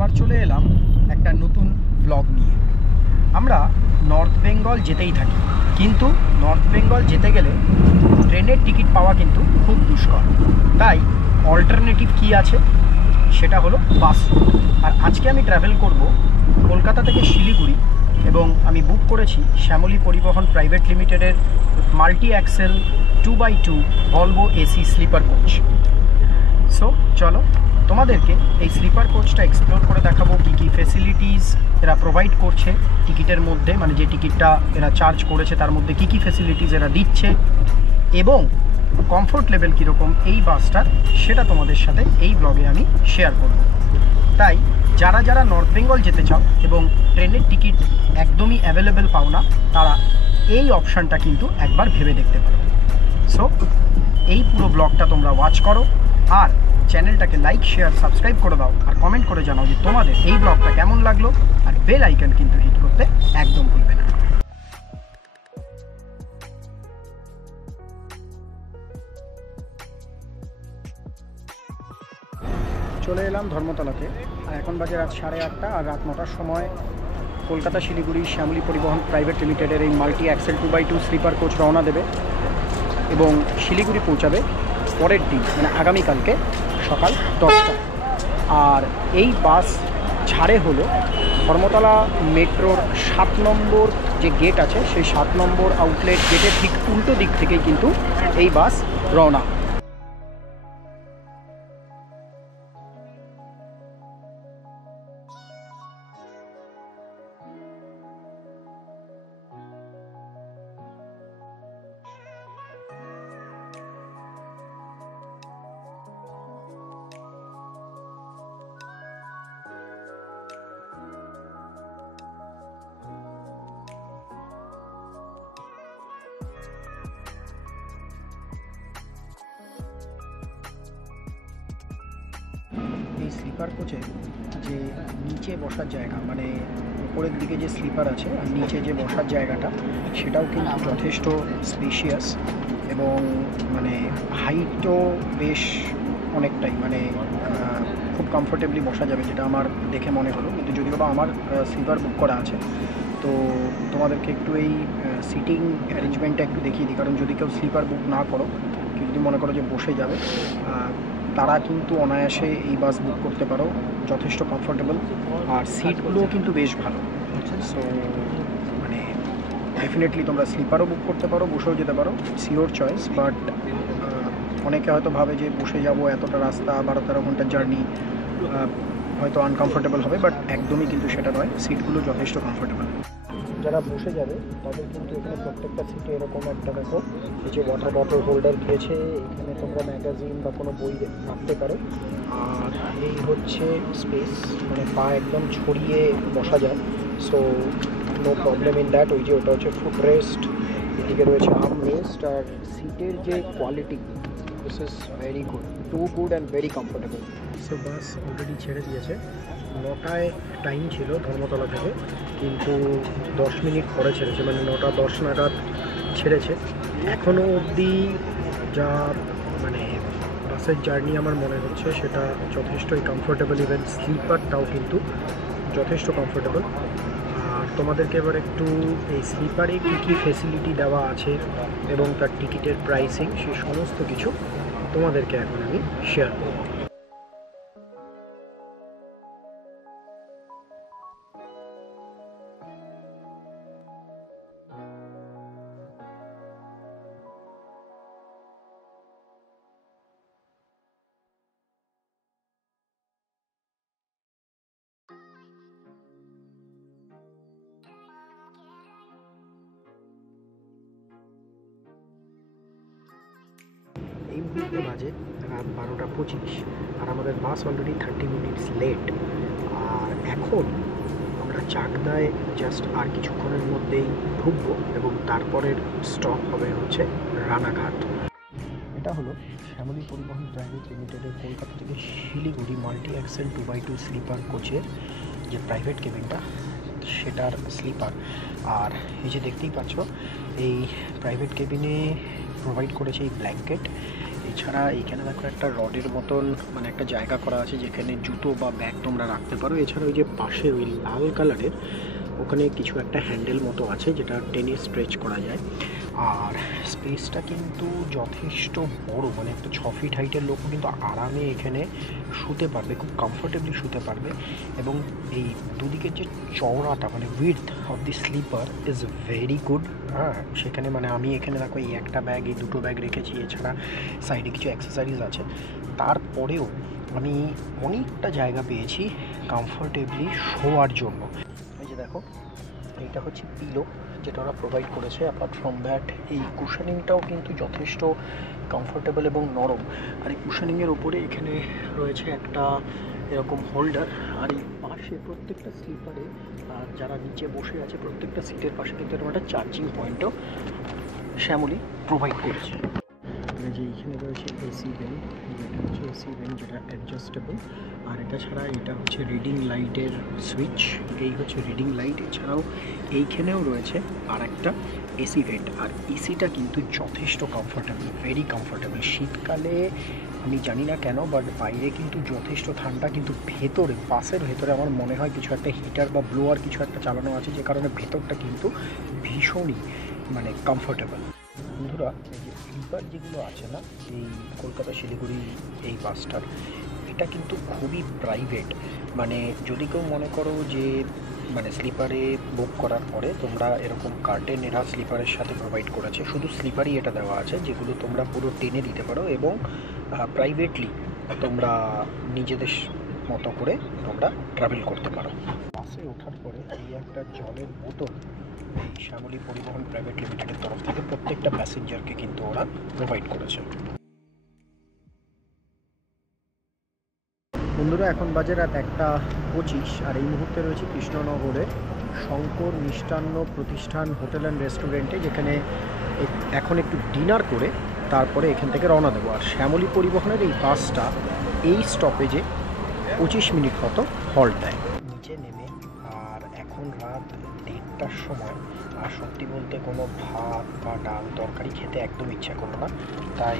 আবার চলে এলাম একটা নতুন ব্লগ নিয়ে। আমরা নর্থ বেঙ্গল যেতেই থাকি, কিন্তু নর্থ বেঙ্গল যেতে গেলে ট্রেনের টিকিট পাওয়া কিন্তু খুব দুষ্কর। তাই অল্টারনেটিভ কি আছে, সেটা হলো বাস রুট। আর আজকে আমি ট্রাভেল করব কলকাতা থেকে শিলিগুড়ি, এবং আমি বুক করেছি শ্যামলী পরিবহন প্রাইভেট লিমিটেডের multi axle 2x2 Volvo AC sleeper coach. So চলো তোমাদেরকে এই স্লিপার কোচটা এক্সপ্লোর করে দেখাবো কী কী ফেসিলিটিস এরা প্রোভাইড করছে টিকিটের মধ্যে, মানে যে টিকিটটা এরা চার্জ করেছে তার মধ্যে কী কী ফেসিলিটিস এরা দিচ্ছে, এবং কমফোর্ট লেভেল কীরকম এই বাসটার, সেটা তোমাদের সাথে এই ব্লগে আমি শেয়ার করব। তাই যারা যারা নর্থ বেঙ্গল যেতে চাও এবং ট্রেনের টিকিট একদমই অ্যাভেলেবেল পাও না, তারা এই অপশানটা কিন্তু একবার ভেবে দেখতে পারো। সো এই পুরো ব্লগটা তোমরা ওয়াচ করো, আর চ্যানেলটাকে লাইক শেয়ার সাবস্ক্রাইব করে দাও, আর কমেন্ট করে জানাও যে তোমাদের এই ব্লগটা কেমন লাগলো, আর বেল আইকন কিন্তু হিট করতে একদম ভুলবে না। চলে এলাম ধর্মতলাতে, আর এখন বাজে রাত 8:30, আর রাত 9টার সময় কলকাতা শিলিগুড়ি শ্যামলী পরিবহন প্রাইভেট লিমিটেডের এই multi axle 2x2 sleeper coach রওনা দেবে এবং শিলিগুড়ি পৌঁছাবে পরের দিন, মানে আগামীকালকে সকাল 10টা। আর এই বাস ছাড়ে হলো ধর্মতলা মেট্রোর 7 নম্বর যে গেট আছে, সেই 7 নম্বর আউটলেট গেটের ঠিক উল্টো দিক থেকেই কিন্তু এই বাস রওনা। এই স্লিপার কোচে যে নিচে বসার জায়গা, মানে উপরের দিকে যে স্লিপার আছে আর নিচে যে বসার জায়গাটা, সেটাও কিন্তু যথেষ্ট স্পেশিয়াস, এবং মানে হাইটও বেশ অনেকটাই, মানে খুব কমফোর্টেবলি বসা যাবে, যেটা আমার দেখে মনে হলো। কিন্তু যদিও বা আমার স্লিপার বুক করা আছে, তো তোমাদেরকে একটু এই সিটিং অ্যারেঞ্জমেন্টটা একটু দেখিয়ে দিই। কারণ যদি কেউ স্লিপার বুক না করো, কেউ যদি মনে করো যে বসে যাবে, তারা কিন্তু অনায়াসে এই বাস বুক করতে পারো, যথেষ্ট কমফোর্টেবল, আর সিটগুলোও কিন্তু বেশ ভালো। সো মানে ডেফিনেটলি তোমরা স্লিপারও বুক করতে পারো, বসেও যেতে পারো, ইটস ইওর চয়েস। বাট অনেকে হয়তো ভাবে যে বসে যাব, এতটা রাস্তা, 12-13 ঘন্টার জার্নি, হয়তো আনকমফোর্টেবল হবে, বাট একদমই কিন্তু সেটা নয়, সিটগুলো যথেষ্ট কমফোর্টেবল। যারা বসে যাবে তাদের কিন্তু এখানে প্রত্যেকটা সিটে এরকম একটা দেখো, এই যে ওয়াটার বটল হোল্ডার দিয়েছে, এখানে তোমরা ম্যাগাজিন বা কোনো বই রাখতে পারো। আর এই হচ্ছে স্পেস, মানে পা একদম ছড়িয়ে বসা যায়, so no problem in that. ওই যে ওটা হচ্ছে ফুট রেস্ট, এদিকে রয়েছে আর্ম রেস্ট, আর সিটের যে quality, this is very good, too good and very comfortable. So bus already ছেড়ে দিয়েছে, 9টায় টাইম ছিল ধর্মতলা থেকে, কিন্তু 10 মিনিট পরে ছেড়েছে, মানে 9:10 নাগাদ ছেড়েছে। এখনও অবধি যা মানে বাসের জার্নি আমার মনে হচ্ছে, সেটা যথেষ্টই কমফোর্টেবল, ইভেন স্লিপারটাও কিন্তু যথেষ্ট কমফোর্টেবল। আর তোমাদেরকে এবার একটু এই স্লিপারে কী কী ফেসিলিটি দেওয়া আছে এবং তার টিকিটের প্রাইসিং, সেই সমস্ত কিছু তোমাদেরকে এখন আমি শেয়ার করব। এই মুহূর্তে বাজে রাত 12:25, আর আমাদের বাস অলরেডি 30 মিনিটস লেট। আর এখন আমরা চাকদায় জাস্ট আর কিছুক্ষণের মধ্যেই ঢুকবো, এবং তারপরের স্টপ হবে হচ্ছে রানাঘাট। এটা হলো শ্যামলী পরিবহন প্রাইভেট লিমিটেডের কলকাতা থেকে Siliguri multi axle 2x2 sleeper কোচের যে প্রাইভেট কেবিনটা, সেটার স্লিপার। আর এই যে দেখতেই পাচ্ছ, এই প্রাইভেট কেবিনে প্রোভাইড করেছে এই ব্ল্যাঙ্কেট, এছাড়া এইখানে দেখো একটা রডের মতন মানে একটা জায়গা করা আছে যেখানে জুতো বা ব্যাগ তোমরা রাখতে পারো। এছাড়া ওই যে পাশে ওই লাল কালারের ওখানে কিছু একটা হ্যান্ডেল মতো আছে যেটা টেনে স্ট্রেচ করা যায়। আর স্পেসটা কিন্তু যথেষ্ট বড়, মানে একটা 6 ফিট হাইটের লোকও কিন্তু আরামে এখানে শুতে পারবে, খুব কমফোর্টেবলি শুতে পারবে। এবং এই দুদিকের যে চওড়াটা মানে width of the sleeper is very good. হ্যাঁ, সেখানে মানে আমি এখানে দেখো এই একটা ব্যাগ, এই দুটো ব্যাগ রেখেছি, এছাড়া সাইডে কিছু অ্যাক্সেসরিজ আছে। তারপরেও আমি অনেকটা জায়গা পেয়েছি কমফোর্টেবলি শোয়ার জন্য। এই যে দেখো, এইটা হচ্ছে পিলো যেটা ওরা প্রোভাইড করেছে। অ্যাপার্ট ফ্রম দ্যাট এই কুশনিংটাও কিন্তু যথেষ্ট কমফোর্টেবল এবং নরম। আর এই কুশনিংয়ের ওপরে এখানে রয়েছে একটা এরকম হোল্ডার। আর এই পাশে প্রত্যেকটা স্লিপারে যারা নিচে বসে আছে প্রত্যেকটা সিটের পাশে কিন্তু এরকম একটা চার্জিং পয়েন্টও শ্যামলী প্রোভাইড করেছে। যে এইখানে রয়েছে এসি ভেন্ট, যেটা হচ্ছে এসি ভেন্ট যেটা অ্যাডজাস্টেবল। আর এটা ছাড়া এটা হচ্ছে রিডিং লাইটের সুইচ, এই হচ্ছে রিডিং লাইট। এছাড়াও এইখানেও রয়েছে আর একটা এসি ভেন্ট। আর এসিটা কিন্তু যথেষ্ট কমফোর্টেবল, ভেরি কমফোর্টেবল। শীতকালে আমি জানি না কেন, বাট বাইরে কিন্তু যথেষ্ট ঠান্ডা, কিন্তু ভেতরে বাসের ভেতরে আমার মনে হয় কিছু একটা হিটার বা ব্লোয়ার কিছু একটা চালানো আছে, যে কারণে ভেতরটা কিন্তু ভীষণই মানে কমফোর্টেবল। বন্ধুরা, এই যে স্লিপার যেগুলো আছে না এই কলকাতা শিলিগুড়ি এই বাসটার, এটা কিন্তু খুবই প্রাইভেট। মানে যদি কেউ মনে করো যে মানে স্লিপারে বুক করার পরে তোমরা এরকম কার্টেন এরা স্লিপারের সাথে প্রোভাইড করেছে, শুধু স্লিপারই এটা দেওয়া আছে, যেগুলো তোমরা পুরো টেনে দিতে পারো এবং প্রাইভেটলি তোমরা নিজেদের মতো করে তোমরা ট্রাভেল করতে পারো। বাসে ওঠার পরে এই একটা জলের বোতল এই শ্যামলী পরিবহন প্রাইভেট লিমিটেডের তরফ থেকে প্রত্যেকটা প্যাসেঞ্জারকে কিন্তু ওরা প্রোভাইড করেছে। বন্ধুরা, এখন বাজে রাত 1:25 আর এই মুহূর্তে রয়েছে কৃষ্ণনগরের শঙ্কর মিষ্টান্ন প্রতিষ্ঠান হোটেল অ্যান্ড রেস্টুরেন্টে, যেখানে এখন একটু ডিনার করে তারপরে এখান থেকে রওনা দেবো। আর শ্যামলী পরিবহনের এই বাসটা এই স্টপেজে 25 মিনিট মতো হল্ট দেয়। নিচে নেমে আর এখন রাত 1:30টার সময়, আর সত্যি বলতে কোনো ভাত বা ডাল তরকারি খেতে একদম ইচ্ছা করলো না, তাই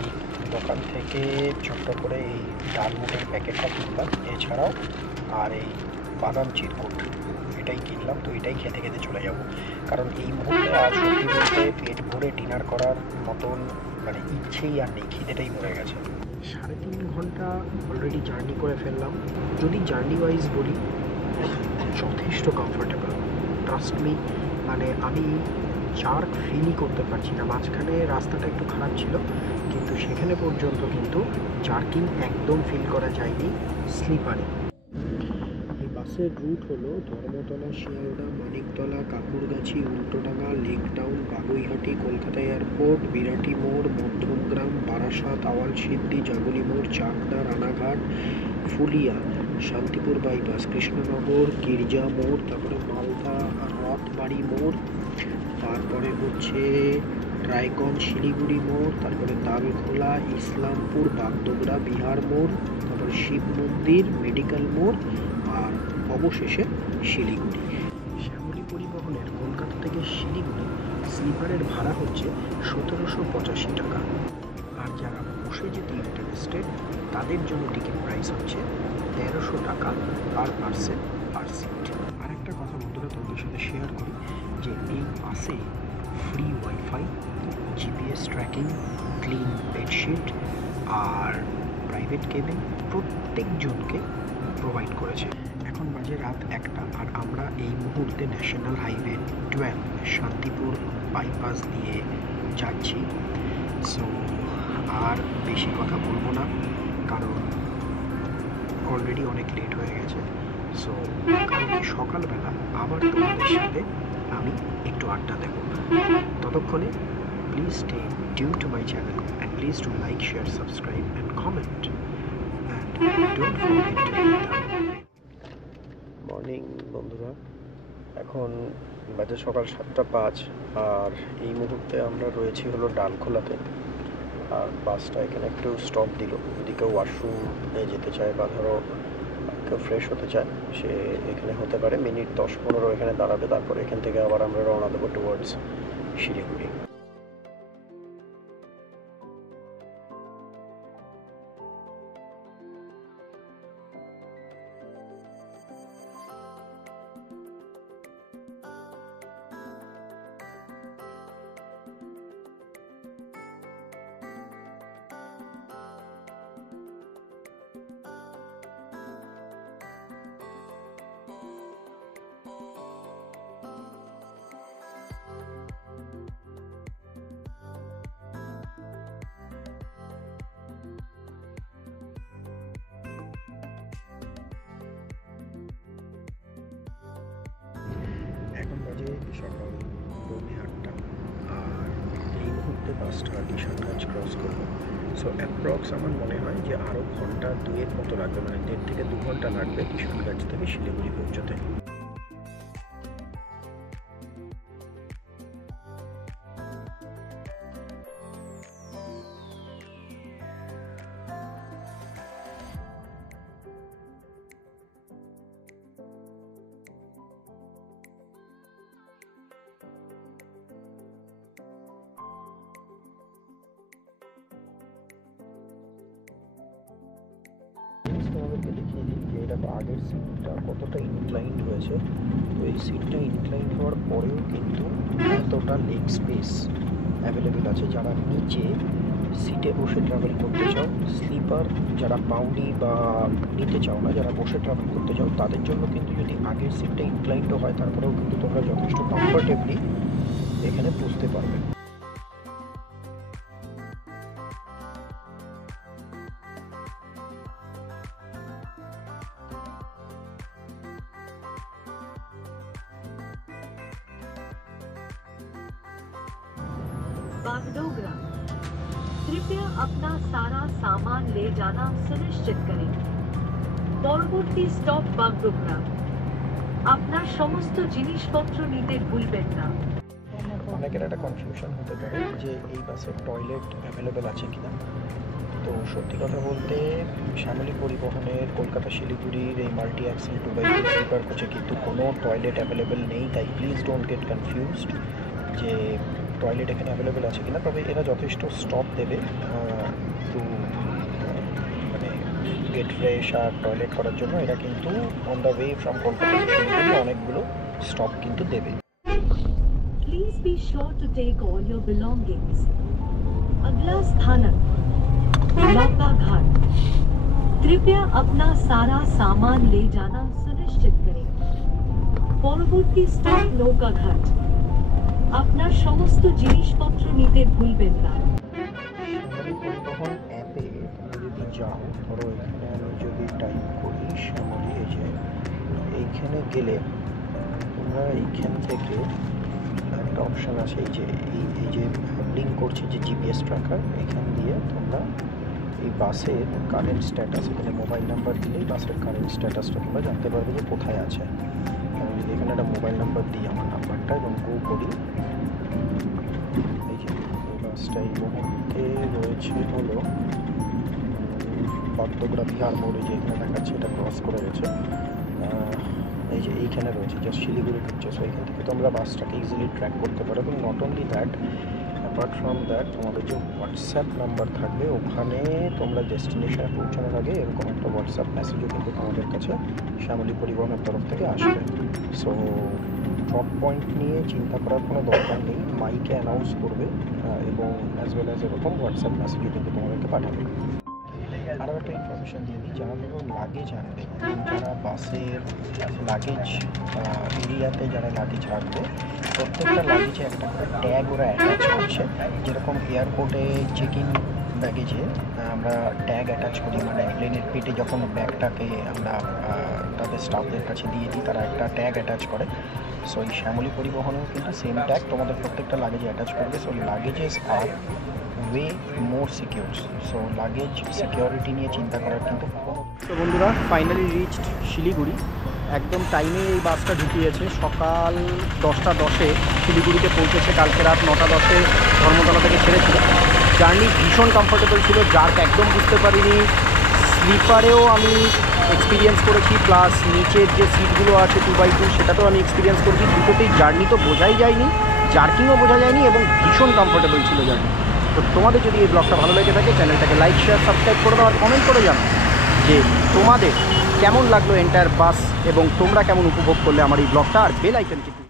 দোকান থেকে ছোট্ট করে এই ডালমুটের প্যাকেটটা কিনলাম। এছাড়াও আর এই বাদাম চিরকুট এটাই কিনলাম, তো এটাই খেতে খেতে চলে যাব। কারণ এই মুহূর্তে আর সত্যি বলতে পেট ভরে ডিনার করার মতন মানে ইচ্ছেই আর নেই, খিদেটাই মরে গেছে। 3.5 ঘন্টা অলরেডি জার্নি করে ফেললাম। যদি জার্নি ওয়াইজ বলি, যথেষ্ট কমফোর্টেবল, ট্রাস্ট মি। মানে আমি জার্ক ফিলই করতে পারছি না। মাঝখানে রাস্তাটা একটু খারাপ ছিল, কিন্তু সেখানে পর্যন্ত কিন্তু জার্কিং একদম ফিল করা যায়নি স্লিপারে। এই বাসের রুট হলো Dharmatala, Sealdah, Maniktala, Kakurgachi, Ultadanga, lake town, Baguiati, Kolkata airport, Birati মোড়, মধ্যমগ্রাম, বারাসাত, আওয়ালসিদ্ধি, জাগুলি মোড়, চাকদা, রানাঘাট, ফুলিয়া, শান্তিপুর বাইপাস, কৃষ্ণনগর, গির্জা মোড়, তারপরে মালদা রথবাড়ি মোড়, তারপরে হচ্ছে রায়গঞ্জ শিলিগুড়ি মোড়, তারপরে তালখোলা, ইসলামপুর, বাগডোগরা, বিহার মোড়, তারপরে শিব মন্দির, মেডিকেল মোড়, আর অবশেষে শিলিগুড়ি। শ্যামলী পরিবহনের কলকাতা থেকে শিলিগুড়ি স্লিপারের ভাড়া হচ্ছে 1785 টাকা। আর যারা বসে যেতে ইন্টারেস্টেড তাদের জন্য টিকিট প্রাইস হচ্ছে 1300 টাকা পার পার্সন পার সিট। আর একটা কথা বন্ধুরা তোমাদের সাথে শেয়ার করি, যে এই বাসে free wifi, GPS tracking, clean bedsheet আর প্রাইভেট কেবিন প্রত্যেকজনকে প্রোভাইড করেছে। এখন বাজে রাত 1টা আর আমরা এই মুহূর্তে ন্যাশনাল হাইওয়ে 12 শান্তিপুর বাইপাস দিয়ে যাচ্ছি। সো আর বেশি কথা বলবো না, কারণ অলরেডি অনেক লেট হয়ে গেছে। সো কালকে সকালবেলা আবার তোমাদের সাথে আমি একটু আড্ডা দেব। ততক্ষণে please stay tune to my channel and please to like, share, subscribe and comment and don't forget to hit the morning. বন্ধুরা, এখন বাজে সকাল 7:05 আর এই মুহূর্তে আমরা রয়েছি হলো ডালখোলাতে। আর বাসটা এখানে একটু স্টপ দিল, যদি কেউ ওয়াশরুমে যেতে চায় বা ধরো কেউ ফ্রেশ হতে চায় সে এখানে হতে পারে। মিনিট 10-15 এখানে দাঁড়াবে, তারপরে এখান থেকে আবার আমরা রওনা দেবো টুয়ার্ডস শিলিগুড়ি। সকাল 8:45, আর এই মুহূর্তে বাসটা কিষানগঞ্জ ক্রস করবো। সো অ্যাপ্রক্স আমার মনে হয় যে আরও ঘন্টা 2-এর মতো লাগবে, মানে 1.5 থেকে 2 ঘন্টা লাগবে কিষানগঞ্জ থেকে শিলিগুড়ি পৌঁছতে। তোমাদেরকে দেখিয়ে দিই যে এটা আগের সিটটা কতটা ইনক্লাইন্ড হয়েছে। তো এই সিটটা ইনক্লাইন্ড হওয়ার পরেও কিন্তু এতটা লেগ স্পেস অ্যাভেলেবেল আছে। যারা নিচে সিটে বসে ট্রাভেল করতে চাও, স্লিপার যারা পাউনি বা নিতে চাও না, যারা বসে ট্রাভেল করতে চাও, তাদের জন্য কিন্তু যদি আগের সিটটা ইনক্লাইন্ডও হয় তারপরেও কিন্তু তোমরা যথেষ্ট কমফোর্টেবলি এখানে বসতে পারবে। बागडोगरा, कृपया अपना सारा सामान ले जाना सुनिश्चित करें। পরবর্তী স্টপ বাগডোগরা, আপনার সমস্ত জিনিসপত্র নিতে ভুলবেন না। অনেকের একটা কনফিউশন হতে পারে যে এই বাসের টয়লেট অ্যাভেলেবেল আছে কিনা। তো সত্যি কথা বলতে শ্যামলী পরিবহনের কলকাতা শিলিগুড়ির এই মাল্টি অ্যাক্সেল 2x2 স্লিপার কোচে কিন্তু কোনো টয়লেট অ্যাভেলেবেল নেই। তাই প্লিজ ডোন্ট গেট কনফিউজড যে টয়লেট এখানে অ্যাভেলেবেল আছে কিনা। তবে এরা যথেষ্ট স্টপ দেবে টু মানে গেট ফ্রেশ আর টয়লেট করার জন্য। এরা কিন্তু on the way from Kolkata Siliguri অনেকগুলো স্টপ কিন্তু দেবে। Please be sure to take all your belongings. अगला स्थानक नौका घाट, कृपया अपना सारा सामान ले जाना सुनिश्चित करें। পরবর্তী স্টপ নৌকা ঘাট, আপনার সমস্ত জিনিসপত্র নিতে ভুলবেন না। পরিবহন অ্যাপে তোমরা যদি যাও, ধরো এখানে আমি যদি টাইপ করি শ্যামলী, এই যে এইখানে গেলে তোমরা এইখান থেকে একটা অপশান আছে, এই যে লিঙ্ক করছে যে জিপিএস ট্র্যাকার, এখান দিয়ে তোমরা এই বাসের কারেন্ট স্ট্যাটাস, এখানে মোবাইল নাম্বার দিলেই বাসের কারেন্ট স্ট্যাটাসটা তোমরা জানতে পারবে যে কোথায় আছে। আমি যদি এখানে একটা মোবাইল নাম্বার দিই আমার নাম্বারটা এবং গো করি, এই যে এই বাসটা এই মুহূর্তে রয়েছে হলো বাগডোগরা বিহার মোড়ে, যে এখানে দেখাচ্ছে এটা ক্রস করে গেছে। এই যে এইখানে রয়েছে জাস্ট শিলিগুড়ি ঢুকছে। সো এখান থেকে তোমরা বাসটাকে ইজিলি ট্র্যাক করতে পারো। এবং not only that, apart from that তোমাদের যে হোয়াটসঅ্যাপ নাম্বার থাকবে, ওখানে তোমরা ডেস্টিনেশনে পৌঁছানোর আগে এরকম একটা হোয়াটসঅ্যাপ মেসেজও কিন্তু তোমাদের কাছে শ্যামলী পরিবহনের তরফ থেকে আসবে। সো ড্রপ পয়েন্ট নিয়ে চিন্তা করার কোনো দরকার নেই, মাইকে অ্যানাউন্স করবে এবং অ্যাজ ওয়েল অ্যাজ এরকম হোয়াটসঅ্যাপ মেসেজও কিন্তু তোমাদেরকে পাঠাবে। আরও একটা ইনফরমেশান দিয়ে দিই, যারা ধরো লাগেজ আনবে, যারা বাসের লাগেজ এরিয়াতে যারা লাগেজ রাখবে, প্রত্যেকটা লাগেজে একটা করে ট্যাগ ওরা অ্যাটাচ করছে। যেরকম এয়ারপোর্টে চেক ইন ব্যাগেজে আমরা ট্যাগ অ্যাটাচ করি, মানে প্লেনের পেটে যখন ব্যাগটাকে আমরা তাদের স্টাফদের কাছে দিয়ে দিই, তারা একটা ট্যাগ অ্যাটাচ করে। সো এই শ্যামলী পরিবহনেও কিন্তু সেম ট্যাগ তোমাদের প্রত্যেকটা লাগেজে অ্যাটাচ করবে। So luggages are way more secure. So luggage security নিয়ে চিন্তা করার কিন্তু। তো বন্ধুরা, ফাইনালি রিচড শিলিগুড়ি। একদম টাইমে এই বাসটা ঢুকিয়েছে, সকাল 10:10 শিলিগুড়িতে পৌঁছেছে। কালকে রাত 9:10 ধর্মতলা থেকে ছেড়েছিল। জার্নি ভীষণ কমফোর্টেবল ছিল, জার্ক একদম বুঝতে পারিনি। স্লিপারেও আমি এক্সপিরিয়েন্স করেছি, প্লাস নিচের যে সিটগুলো আছে 2x2 সেটাতেও আমি এক্সপিরিয়েন্স করেছি। দুটোতেই জার্নি তো বোঝাই যায়নি, জার্কিংও বোঝা যায়নি এবং ভীষণ কমফোর্টেবল ছিল জার্নি। তো তোমাদের যদি এই ব্লগটা ভালো লেগে থাকে, চ্যানেলটাকে লাইক শেয়ার সাবস্ক্রাইব করে দাও আর কমেন্ট করে জানাও যে তোমাদের কেমন লাগলো এন্টায়ার বাস এবং তোমরা কেমন উপভোগ করলে আমার এই ব্লগটা। আর বেল আইকন কিন্তু